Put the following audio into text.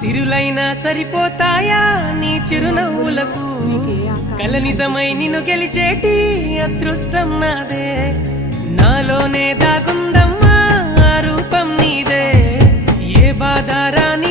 సిరులైనా సరిపోతాయా నీ చిరునవ్వులకు కల నిజమై నిన్ను గెలిచేటి అదృష్టం నాదే నాలోనే దాగుందమ్మా ఆ రూపం నీదే ఏ బాధ రాని